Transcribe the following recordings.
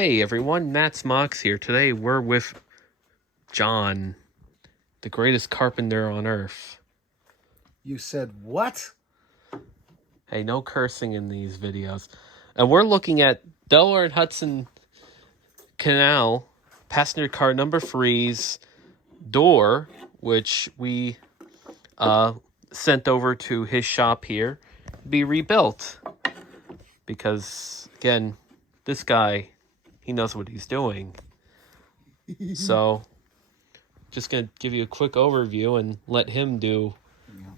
Hey everyone, Matt's Mox here. Today we're with John, the greatest carpenter on earth. You said what? Hey, no cursing in these videos. And we're looking at Delaware Hudson Canal, passenger car number 3's door, which we sent over to his shop here to be rebuilt. Because, again, this guy, he knows what he's doing. So, just going to give you a quick overview and let him do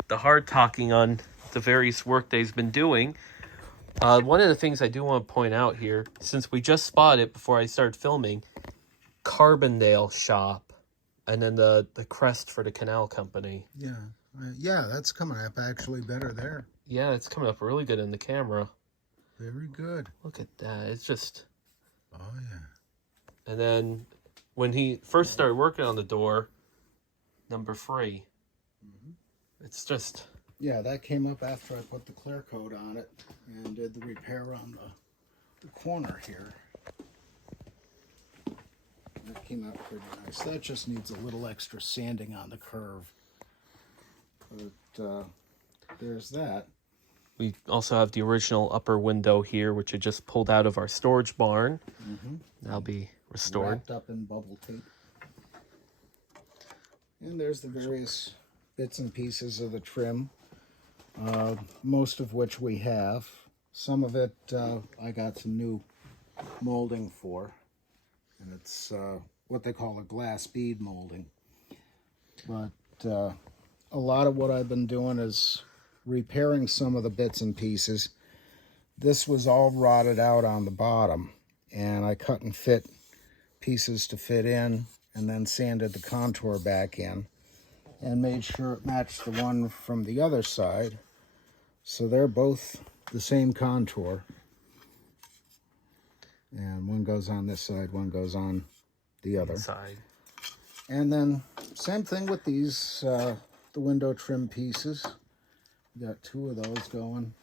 the hard talking on the various work that he's been doing. One of the things I do want to point out here, since we just spotted it before I started filming, Carbondale shop, and then the crest for the canal company. Yeah, that's coming up actually better there. Yeah, it's coming up really good in the camera. Very good. Look at that. It's just... Oh, yeah. And then when he first started working on the door, number 3, it's just... Yeah, that came up after I put the clear coat on it and did the repair on the corner here. That came out pretty nice. That just needs a little extra sanding on the curve. But there's that. We also have the original upper window here, which I just pulled out of our storage barn. That'll be restored. Wrapped up in bubble tape. And there's the various bits and pieces of the trim. Most of which we have. Some of it I got some new molding for, and it's what they call a glass bead molding. But a lot of what I've been doing is repairing some of the bits and pieces. This was all rotted out on the bottom, and I cut and fit pieces to fit in, and then sanded the contour back in and made sure it matched the one from the other side. So they're both the same contour. And one goes on this side, one goes on the other side. And then same thing with these, the window trim pieces. Got 2 of those going.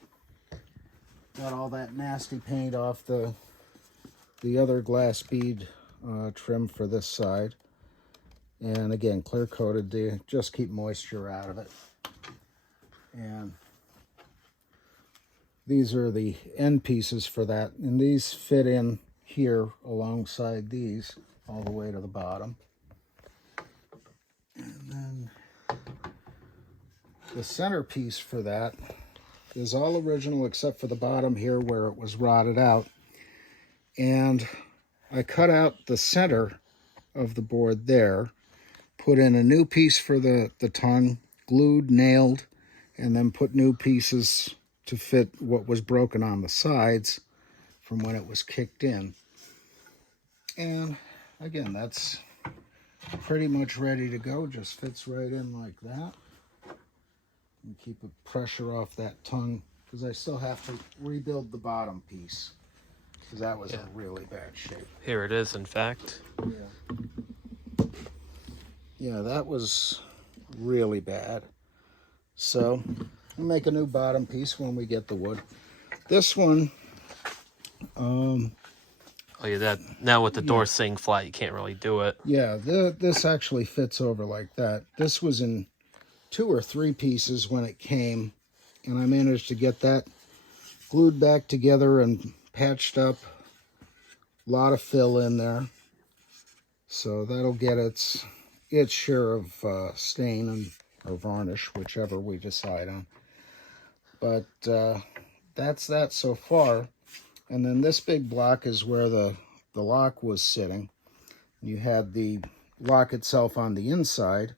Got all that nasty paint off the other glass bead trim for this side. And again, clear coated to just keep moisture out of it. And these are the end pieces for that. And these fit in here alongside these all the way to the bottom. And then the centerpiece for that is all original except for the bottom here where it was rotted out. And I cut out the center of the board there, put in a new piece for the tongue, glued, nailed, and then put new pieces to fit what was broken on the sides from when it was kicked in. And again, that's pretty much ready to go. Just fits right in like that. And keep the pressure off that tongue, because I still have to rebuild the bottom piece, because that was in really bad shape. Here it is, in fact. Yeah, that was really bad. So we'll make a new bottom piece when we get the wood. This one, oh yeah, that now with the door staying flat, you can't really do it. Yeah, this actually fits over like that. This was in 2 or 3 pieces when it came, and I managed to get that glued back together and patched up. A lot of fill in there, so that'll get its share of stain and or varnish, whichever we decide on. But that's that so far. And then this big block is where the lock was sitting. You had the lock itself on the inside,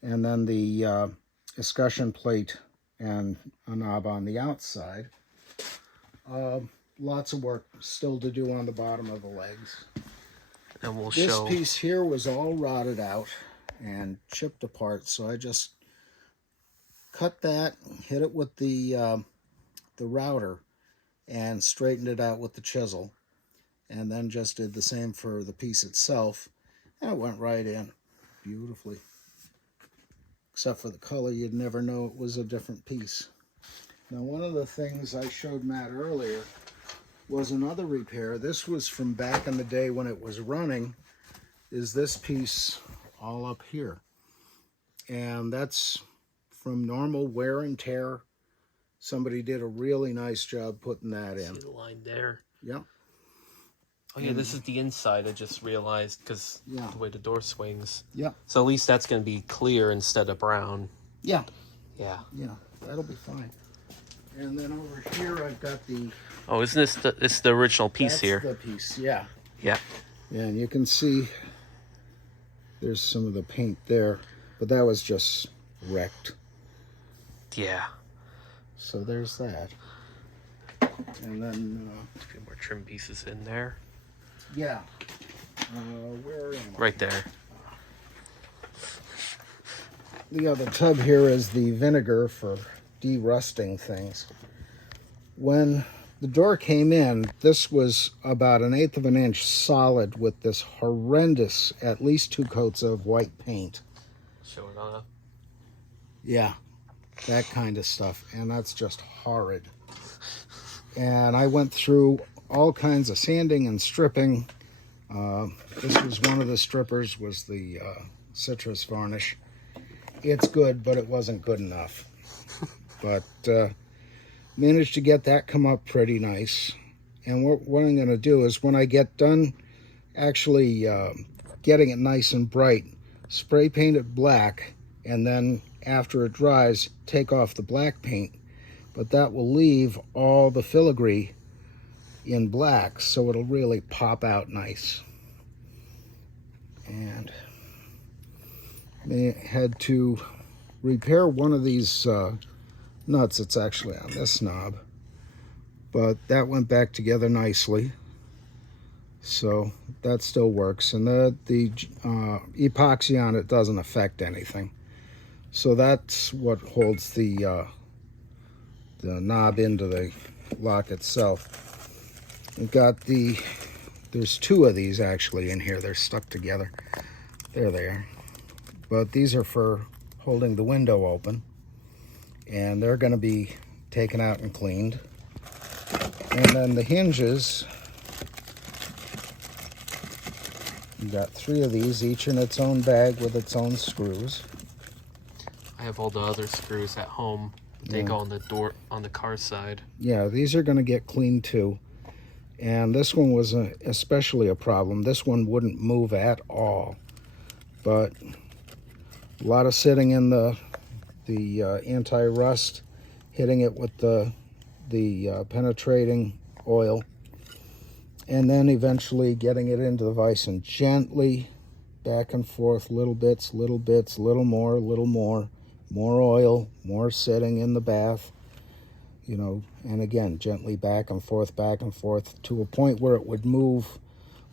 and then the escutcheon plate and a knob on the outside. Lots of work still to do on the bottom of the legs. And we'll This show... piece here was all rotted out and chipped apart, so I just cut that, hit it with the router, and straightened it out with the chisel, and then just did the same for the piece itself, and it went right in beautifully. Except for the color, you'd never know it was a different piece. Now, one of the things I showed Matt earlier was another repair. This was from back in the day when it was running, is this piece all up here. And that's from normal wear and tear. Somebody did a really nice job putting that in. See the line there? Yep. Oh yeah, this is the inside, I just realized, because Yeah. the way the door swings. Yep. So at least that's going to be clear instead of brown. Yeah. Yeah. Yeah, that'll be fine. And then over here I've got the... Oh, isn't this the original piece here? That's the piece, yeah. Yeah. Yeah, and you can see there's some of the paint there, but that was just wrecked. Yeah. So there's that. And then... a few more trim pieces in there. yeah. Where am I? Right there. The other tub here is the vinegar for de-rusting things. When the door came in, this was about 1/8 of an inch solid with this horrendous, at least 2 coats of white paint. Show it on. Yeah, that kind of stuff. And that's just horrid. And I went through all kinds of sanding and stripping. This was one of the strippers, was the citrus varnish. It's good, but it wasn't good enough. But managed to get that come up pretty nice. And what I'm going to do is when I get done actually getting it nice and bright, spray paint it black, and then after it dries, take off the black paint. But that will leave all the filigree in black, so it'll really pop out nice. And I had to repair one of these nuts. It's actually on this knob, but that went back together nicely, so that still works. And the epoxy on it doesn't affect anything, so that's what holds the knob into the lock itself. We've got there's 2 of these actually in here. They're stuck together. There they are. But these are for holding the window open, and they're going to be taken out and cleaned. And then the hinges, you got 3 of these, each in its own bag with its own screws. I have all the other screws at home. They go on the door, on the car side. Yeah, these are going to get cleaned too. And this one was especially a problem. This one wouldn't move at all. But a lot of sitting in the anti-rust, hitting it with the penetrating oil, and then eventually getting it into the vise and gently back and forth, little bits, little more oil, more sitting in the bath, you know, and again, gently back and forth to a point where it would move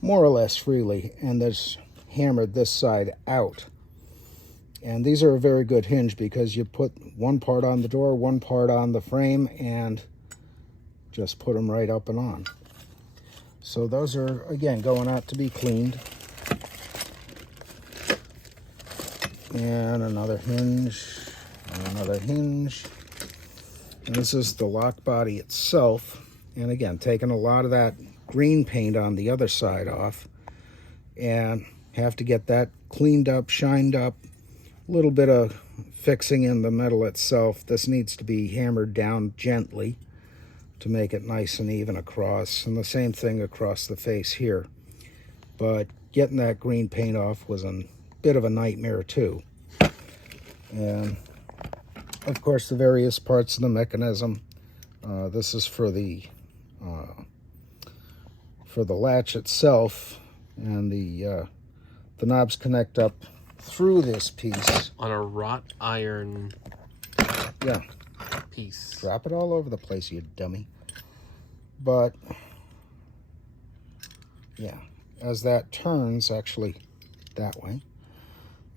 more or less freely, and just hammered this side out. And these are a very good hinge because you put one part on the door, one part on the frame, and just put them right up and on. So those are, again, going out to be cleaned. And another hinge, and another hinge. And this is the lock body itself. And again, taking a lot of that green paint on the other side off. And have to get that cleaned up, shined up. A little bit of fixing in the metal itself. This needs to be hammered down gently to make it nice and even across. And the same thing across the face here. But getting that green paint off was a bit of a nightmare too. And of course the various parts of the mechanism. This is for the latch itself, and the knobs connect up through this piece on a wrought iron piece. Drop it all over the place, you dummy. But yeah, as that turns, actually that way,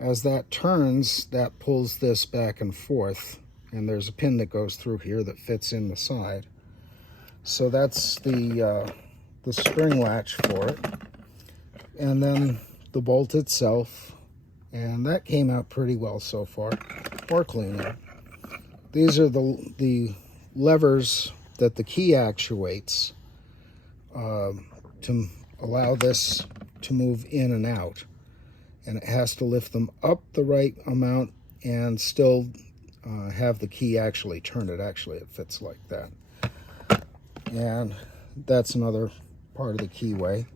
as that turns, that pulls this back and forth, and there's a pin that goes through here that fits in the side. So that's the spring latch for it, and then the bolt itself, and that came out pretty well so far, or cleaner. These are the levers that the key actuates. to allow this to move in and out. And it has to lift them up the right amount and still have the key actually turn it. Actually, it fits like that. And that's another part of the keyway.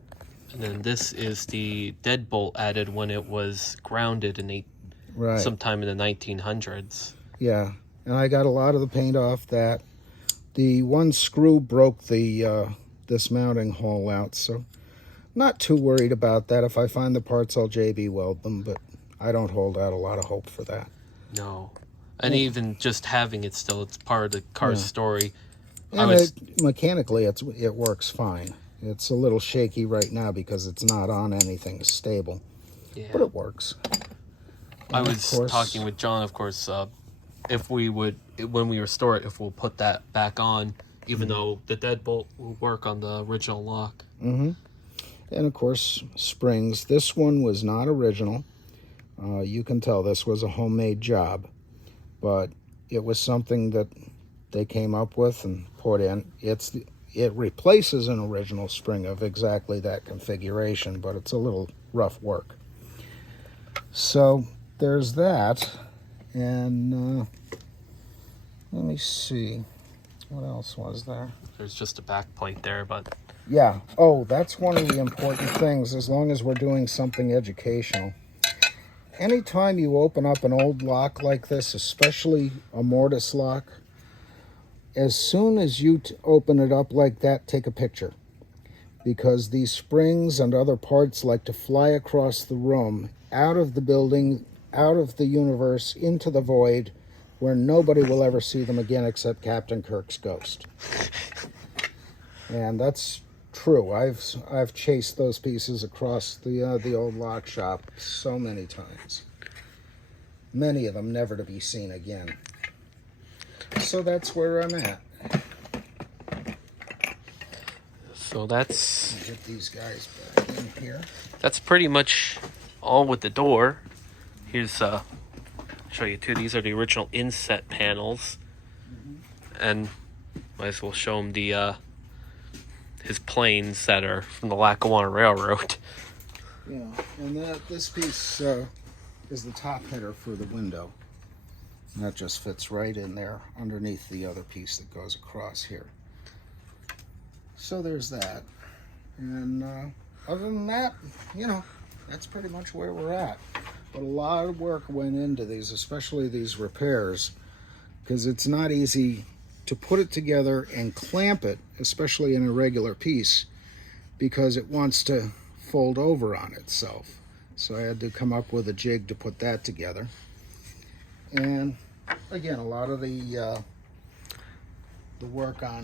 And then this is the deadbolt added when it was grounded in Right. sometime in the 1900s. Yeah, and I got a lot of the paint off that. The one screw broke the this mounting hole out, so not too worried about that. If I find the parts, I'll JB weld them, but I don't hold out a lot of hope for that. No. And even just having it still, it's part of the car's story. And mechanically, it works fine. It's a little shaky right now because it's not on anything stable, but it works. I was talking with John, of course, if we would, when we restore it, if we'll put that back on, even though the deadbolt will work on the original lock. And of course, springs. This one was not original. You can tell this was a homemade job, but it was something that they came up with and put in. It replaces an original spring of exactly that configuration, but it's a little rough work. So there's that. And let me see, what else was there? There's just a back plate there, but yeah. Oh, that's one of the important things, as long as we're doing something educational. Anytime you open up an old lock like this, especially a mortise lock, as soon as you open it up like that, take a picture. Because these springs and other parts like to fly across the room, out of the building, out of the universe, into the void, where nobody will ever see them again except Captain Kirk's ghost. And that's true. I've chased those pieces across the old lock shop so many times. Many of them never to be seen again. So that's where I'm at. so that's Get these guys back in here. that's pretty much all with the door. Here's show you too. These are the original inset panels, and might as well show him the his planes that are from the Lackawanna Railroad. Yeah, and this piece is the top header for the window. And that just fits right in there underneath the other piece that goes across here. So there's that. And other than that, that's pretty much where we're at. But a lot of work went into these, especially these repairs, because it's not easy to put it together and clamp it, especially in a regular piece, because it wants to fold over on itself. So I had to come up with a jig to put that together. And again, a lot of the work on,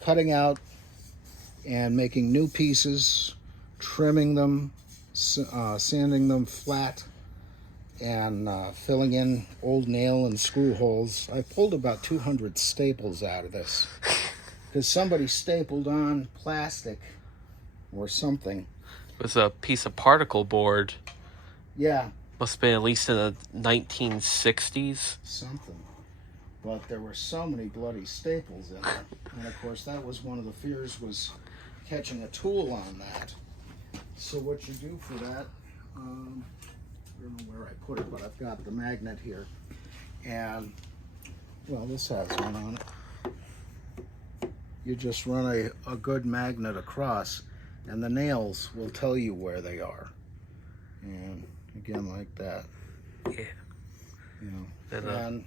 cutting out and making new pieces, trimming them, sanding them flat, and filling in old nail and screw holes. I pulled about 200 staples out of this because somebody stapled on plastic or something. It was a piece of particle board. Yeah. Must have been at least in the 1960s. Something. But there were so many bloody staples in there. And of course that was one of the fears, was catching a tool on that. So what you do for that, I don't know where I put it, but I've got the magnet here. And, well, this has one on it. You just run a good magnet across, and the nails will tell you where they are. And again, like that. Yeah. And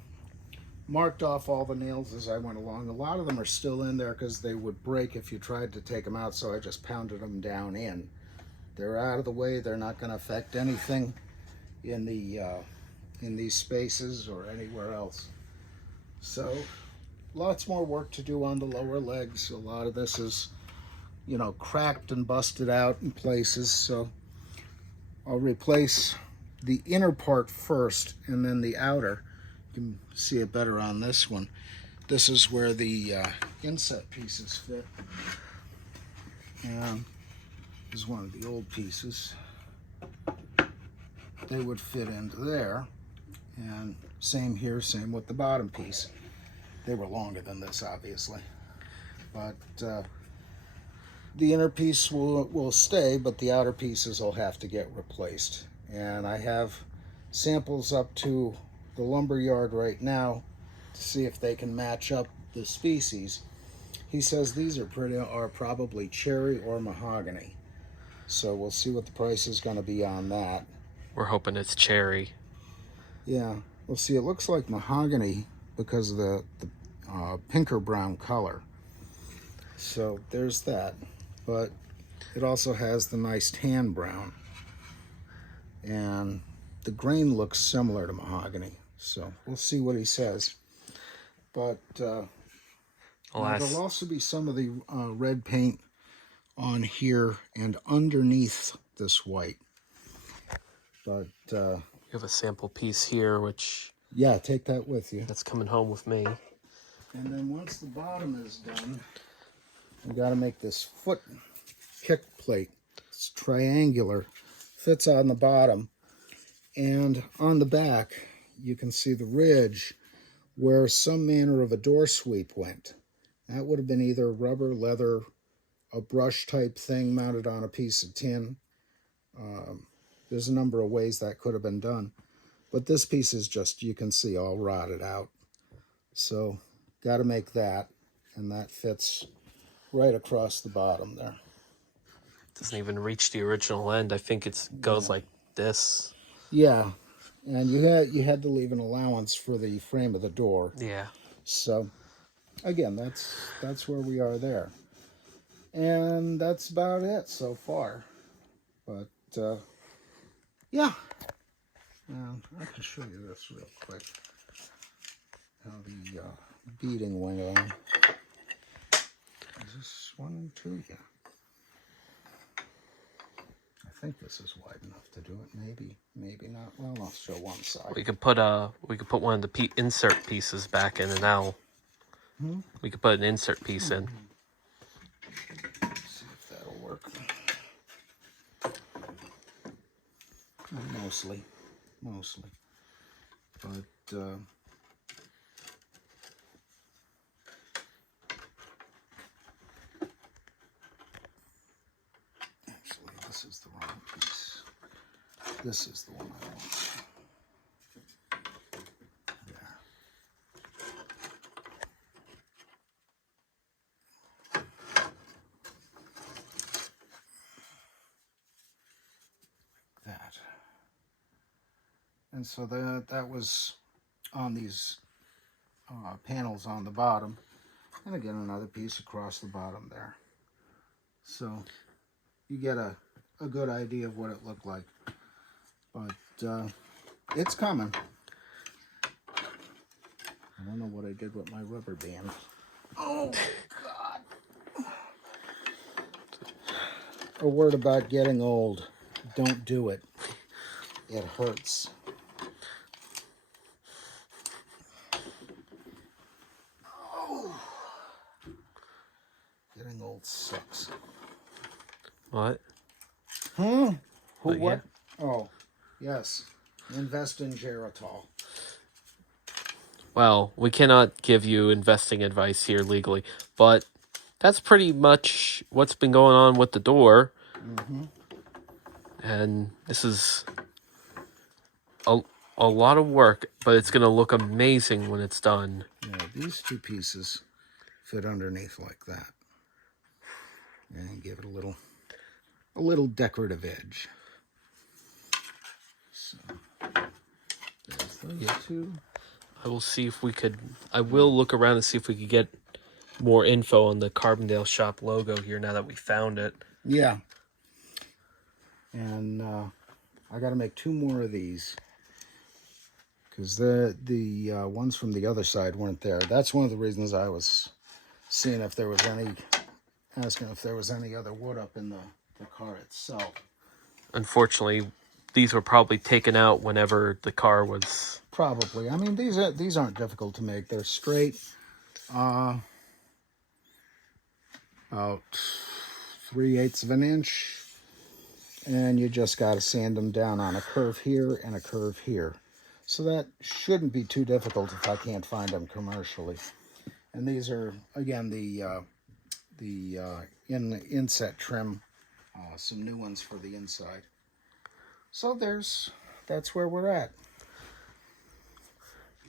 marked off all the nails as I went along. A lot of them are still in there because they would break if you tried to take them out, so I just pounded them down in. They're out of the way. They're not going to affect anything in these spaces or anywhere else. So lots more work to do on the lower legs. A lot of this is, cracked and busted out in places. So I'll replace the inner part first and then the outer. You can see it better on this one. This is where the inset pieces fit. And this is one of the old pieces. They would fit into there. And same here, same with the bottom piece. They were longer than this, obviously. but the inner piece will stay, but the outer pieces will have to get replaced. And I have samples up to the lumber yard right now to see if they can match up the species. He says these are probably cherry or mahogany. So we'll see what the price is going to be on that. We're hoping it's cherry. Yeah, we'll see. It looks like mahogany because of the pinker brown color. So there's that. But it also has the nice tan brown. And the grain looks similar to mahogany. So we'll see what he says. But there'll also be some of the red paint on here and underneath this white. But you have a sample piece here, which... yeah, take that with you. That's coming home with me. And then once the bottom is done, we got to make this foot kick plate. It's triangular, fits on the bottom, and on the back you can see the ridge where some manner of a door sweep went. That would have been either rubber, leather, a brush type thing mounted on a piece of tin. There's a number of ways that could have been done. But this piece is just, you can see, all rotted out. So, got to make that. And that fits right across the bottom there. Doesn't even reach the original end. I think it goes like this. Yeah. And you had to leave an allowance for the frame of the door. Yeah. So, again, that's where we are there. And that's about it so far. But, yeah. Now, I can show you this real quick. How the beading went on. Is this 1, 2? Yeah. I think this is wide enough to do it. Maybe not. Well, I'll show one side. We could put one of the insert pieces back in, and now we could put an insert piece in. Let's see if that'll work. Mostly. But actually, this is the wrong piece. This is the one I want. There. Like that. And so that was on these panels on the bottom. And again, another piece across the bottom there. So you get a good idea of what it looked like. But it's coming. I don't know what I did with my rubber band. Oh, God. A word about getting old. Don't do it. It hurts. Getting old sucks. What? What? Yeah. Oh, yes. Invest in Geritol. Well, we cannot give you investing advice here legally, but that's pretty much what's been going on with the door. And this is a lot of work, but it's going to look amazing when it's done. Yeah, these two pieces fit underneath like that. And give it a little decorative edge. So, there's those two. I will see if we could... I will look around and see if we could get more info on the Carbondale Shop logo here now that we found it. Yeah. And I got to make 2 more of these. Because the ones from the other side weren't there. That's one of the reasons I was seeing if there was asking if there was any other wood up in the car itself. Unfortunately, these were probably taken out whenever the car was... Probably. I mean, these aren't difficult to make. They're straight. About 3/8 of an inch. And you just got to sand them down on a curve here and a curve here. So that shouldn't be too difficult if I can't find them commercially. And these are, again, the the inset trim, some new ones for the inside. So that's where we're at.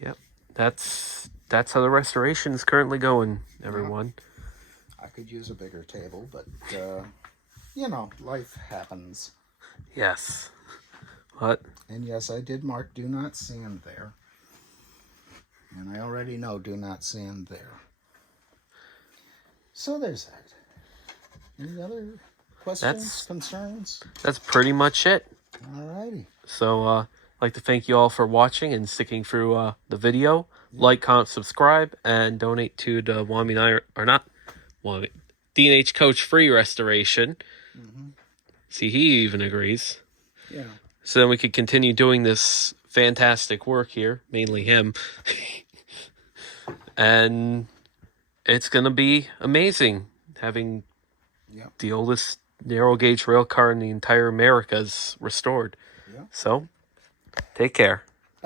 Yep. That's how the restoration is currently going, everyone. I could use a bigger table, but life happens. Yes. What? And yes, I did mark do not sand there. And I already know do not sand there. So there's that. Any other questions, concerns? That's pretty much it. Alrighty. So I'd like to thank you all for watching and sticking through the video. Like, comment, subscribe, and donate to the D&H Coach free restoration. Mm-hmm. See, he even agrees. Yeah. So then we could continue doing this fantastic work here, mainly him. And it's going to be amazing having the oldest narrow gauge rail car in the entire Americas restored. Yeah. So, take care.